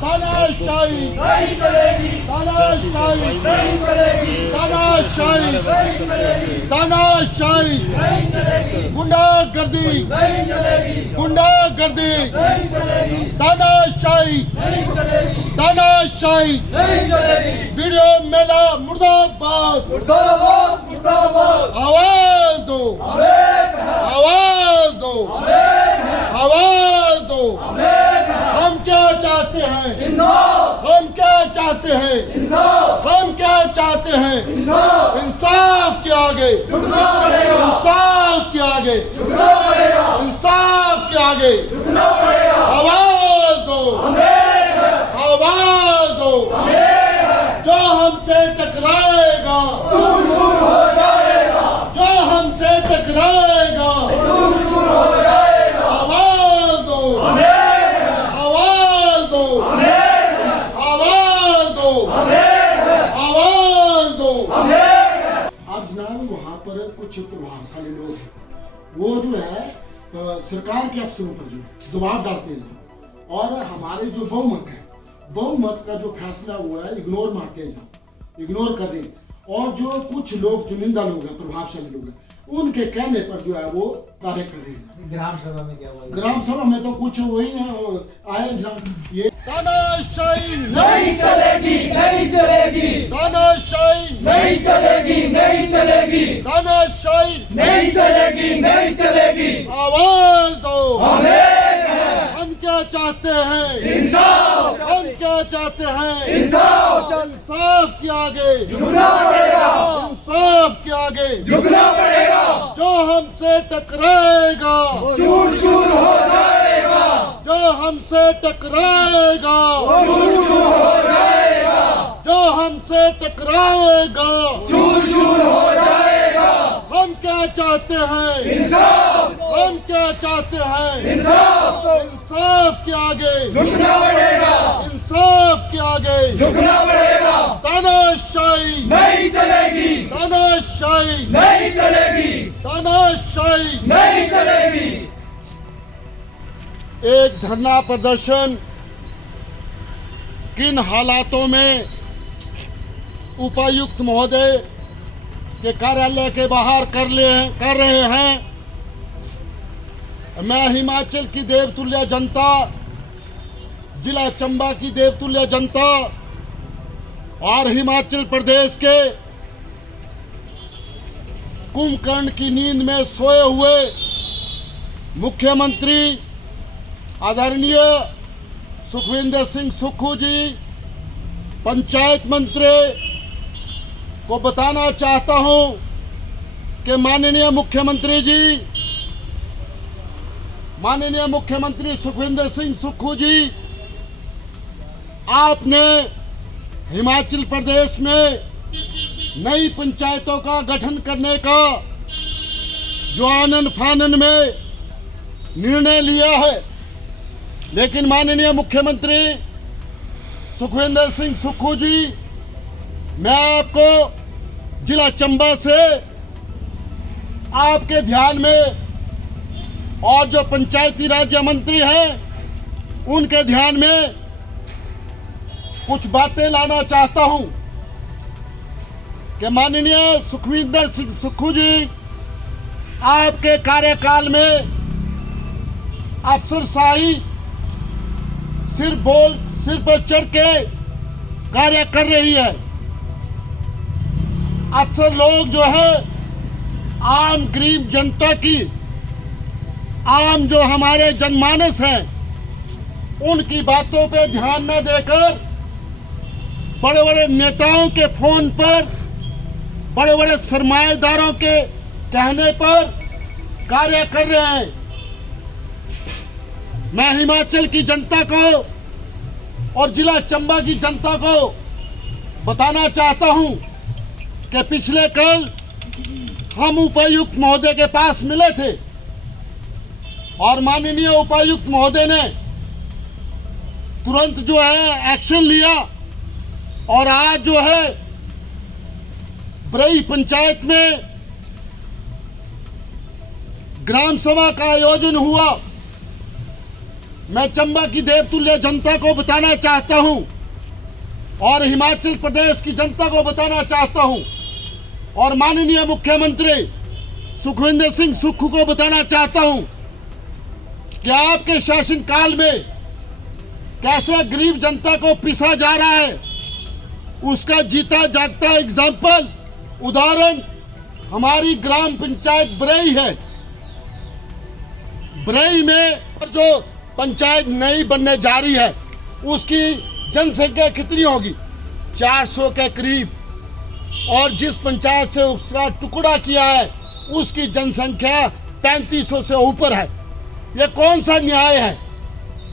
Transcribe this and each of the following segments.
तानाशाही नहीं चलेगी, तानाशाही नहीं चलेगी, तानाशाही तानाशाही नहीं चलेगी, गुंडागर्दी नहीं चलेगी, गुंडागर्दी नहीं चलेगी, तानाशाही नहीं चलेगी, तानाशाही नहीं चलेगी। वीडियो मेला मुर्दाबाद, मुर्दाबाद, मुर्दाबाद। आवाज दो, आवाज दो, आवाज दो। हम क्या चाहते हैं? इंसाफ। हम क्या चाहते हैं? इंसाफ। हम क्या चाहते हैं? इंसाफ। इंसाफ के आगे झुकना पड़ेगा, इंसाफ के आगे झुकना पड़ेगा, इंसाफ के आगे झुकना पड़ेगा। आवाज दो, आवाज दो। जो हमसे टकराएगा दूर दूर हो जाएगा, जो हमसे टकराएगा दूर दूर हो जाएगा। आवाज दो, आवाज दो, आवाज दो, आवाज दो। आज जनाब वहाँ पर कुछ प्रभावशाली लोग हैं, वो जो है सरकार के अफसरों पर जो दबाव डालते हैं और हमारे जो बहुमत है, बहुमत का जो फैसला हुआ है इग्नोर मारते हैं, इग्नोर कर रहे हैं। और जो कुछ लोग चुनिंदा लोग हैं, प्रभावशाली लोग हैं, उनके कहने पर जो है वो कार्य कर रहे हैं। ग्राम सभा में क्या हुआ? ग्राम सभा में तो कुछ वही है, आए ये तानाशाही नहीं चलेगी, नहीं चलेगी, तानाशाही नहीं चलेगी, नहीं चलेगी, तानाशाही नहीं चलेगी, नहीं चलेगी। आवाज दो। हम क्या चाहते हैं? इंसाफ। हम क्या चाहते हैं? इंसाफ। इंसाफ के आगे झुकना पड़ेगा, इंसाफ के आगे झुकना पड़ेगा। जो हमसे टकराएगा चूर चूर हो जाएगा, जो हमसे टकराएगा चूर चूर हो जाएगा, जो हमसे टकराएगा चूर चूर हो जाएगा। हम क्या चाहते हैं? इंसाफ। हम क्या चाहते हैं? इंसाफ। इंसाफ के आगे झुकना पड़ेगा, इंसाफ के आगे झुकना पड़ेगा। तानाशाही नहीं चलेगी, तानाशाही नहीं चलेगी, तानाशाही नहीं चलेगी। एक धरना प्रदर्शन किन हालातों में उपायुक्त महोदय के कार्यालय के बाहर कर रहे हैं, मैं हिमाचल की देवतुल्य जनता, जिला चंबा की देवतुल्य जनता और हिमाचल प्रदेश के कुंभकर्ण की नींद में सोए हुए मुख्यमंत्री आदरणीय सुखविंदर सिंह सुक्खू जी, पंचायत मंत्री को बताना चाहता हूं कि माननीय मुख्यमंत्री जी, माननीय मुख्यमंत्री सुखविंदर सिंह सुक्खू जी, आपने हिमाचल प्रदेश में नई पंचायतों का गठन करने का जो आनन फानन में निर्णय लिया है, लेकिन माननीय मुख्यमंत्री सुखविंदर सिंह सुक्खू जी, मैं आपको जिला चंबा से आपके ध्यान में और जो पंचायती राज्य मंत्री हैं उनके ध्यान में कुछ बातें लाना चाहता हूं कि माननीय सुखविंदर सिंह सुक्खू जी, आपके कार्यकाल में अफसरशाही सिर पर चढ़ के कार्य कर रही है। अफसर लोग जो है आम गरीब जनता की, आम जो हमारे जनमानस हैं, उनकी बातों पे ध्यान न देकर बड़े बड़े नेताओं के फोन पर, बड़े बड़े सरमाएदारों के कहने पर कार्य कर रहे हैं। मैं हिमाचल की जनता को और जिला चंबा की जनता को बताना चाहता हूं कि पिछले कल हम उपायुक्त महोदय के पास मिले थे और माननीय उपायुक्त महोदय ने तुरंत जो है एक्शन लिया और आज जो है बरई पंचायत में ग्राम सभा का आयोजन हुआ मैं चंबा की देवतुल्य जनता को बताना चाहता हूं और हिमाचल प्रदेश की जनता को बताना चाहता हूं और माननीय मुख्यमंत्री सुखविंदर सिंह सुक्खू को बताना चाहता हूं कि आपके शासनकाल में कैसे गरीब जनता को पिसा जा रहा है, उसका जीता जागता एग्जाम्पल उदाहरण हमारी ग्राम पंचायत बरई है। बरई में जो पंचायत नई बनने जा रही है उसकी जनसंख्या कितनी होगी? 400 के करीब, और जिस पंचायत से उसका टुकड़ा किया है उसकी जनसंख्या 3500 से ऊपर है। ये कौन सा न्याय है?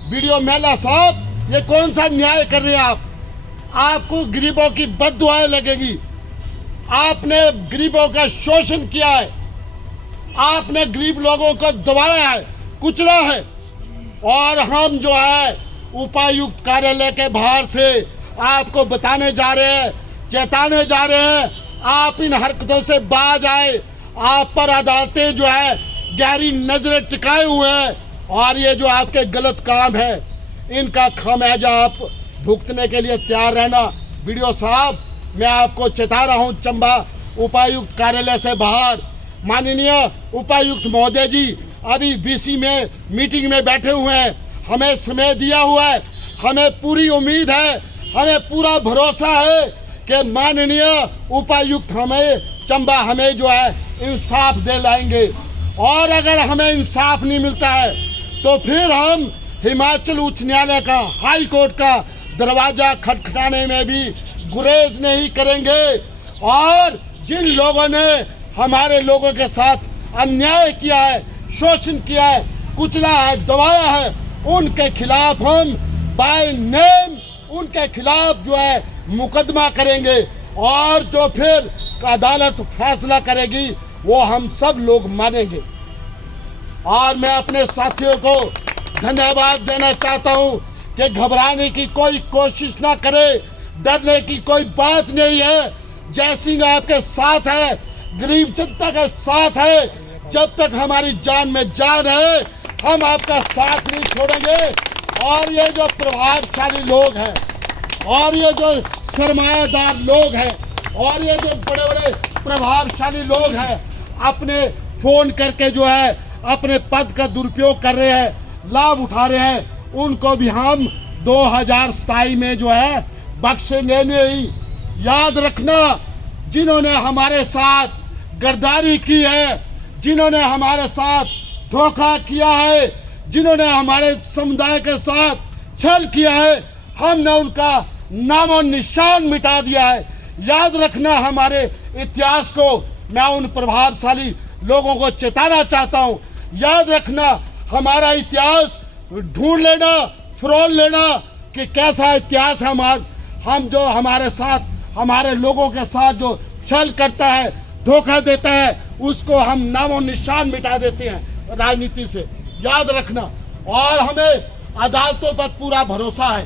वीडियो मेला साहब, ये कौन सा न्याय कर रहे हैं आप? आपको गरीबों की बद्दुआएं लगेगी। आपने गरीबों का शोषण किया है, आपने गरीब लोगों को दबाया है, कुचला है। और हम जो है उपायुक्त कार्यालय के बाहर से आपको बताने जा रहे हैं, चेताने जा रहे हैं, आप इन हरकतों से बाज आए। आप पर अदालतें जो है गहरी नजरें टिकाए हुए हैं और ये जो आपके गलत काम है इनका खामियाजा आप भुगतने के लिए तैयार रहना। वीडियो साहब, मैं आपको चेता रहा हूं चंबा उपायुक्त कार्यालय से बाहर। माननीय उपायुक्त महोदय जी अभी बीसी में मीटिंग में बैठे हुए हैं, हमें समय दिया हुआ है, हमें पूरी उम्मीद है, हमें पूरा भरोसा है कि माननीय उपायुक्त चंबा हमें जो है इंसाफ दे लाएंगे। और अगर हमें इंसाफ नहीं मिलता है तो फिर हम हिमाचल उच्च न्यायालय का, हाई कोर्ट का दरवाजा खटखटाने में भी गुरेज नहीं करेंगे। और जिन लोगों ने हमारे लोगों के साथ अन्याय किया है, शोषण किया है, कुचला है, दबाया है, उनके खिलाफ हम बाय नेम उनके खिलाफ जो है मुकदमा करेंगे और जो फिर अदालत फैसला करेगी वो हम सब लोग मानेंगे। और मैं अपने साथियों को धन्यवाद देना चाहता हूं कि घबराने की कोई कोशिश ना करे, डरने की कोई बात नहीं है। जय सिंह आपके साथ है, गरीब जनता के साथ है। जब तक हमारी जान में जान है हम आपका साथ नहीं छोड़ेंगे। और ये जो प्रभावशाली लोग हैं और ये जो सरमायादार लोग हैं और ये जो बड़े बड़े प्रभावशाली लोग हैं, अपने फोन करके जो है अपने पद का दुरुपयोग कर रहे हैं, लाभ उठा रहे हैं, उनको भी हम 2027 में जो है बख्शेंगे नहीं। याद रखना, जिन्होंने हमारे साथ गद्दारी की है, जिन्होंने हमारे साथ धोखा किया है, जिन्होंने हमारे समुदाय के साथ छल किया है, हमने उनका नामो निशान मिटा दिया है। याद रखना हमारे इतिहास को। मैं उन प्रभावशाली लोगों को चेताना चाहता हूं, याद रखना हमारा इतिहास ढूंढ लेना, फरोल लेना कि कैसा इतिहास हम जो हमारे साथ, हमारे लोगों के साथ जो छल करता है, धोखा देता है, उसको हम नामो निशान मिटा देते हैं राजनीति से। याद रखना। और हमें अदालतों पर पूरा भरोसा है।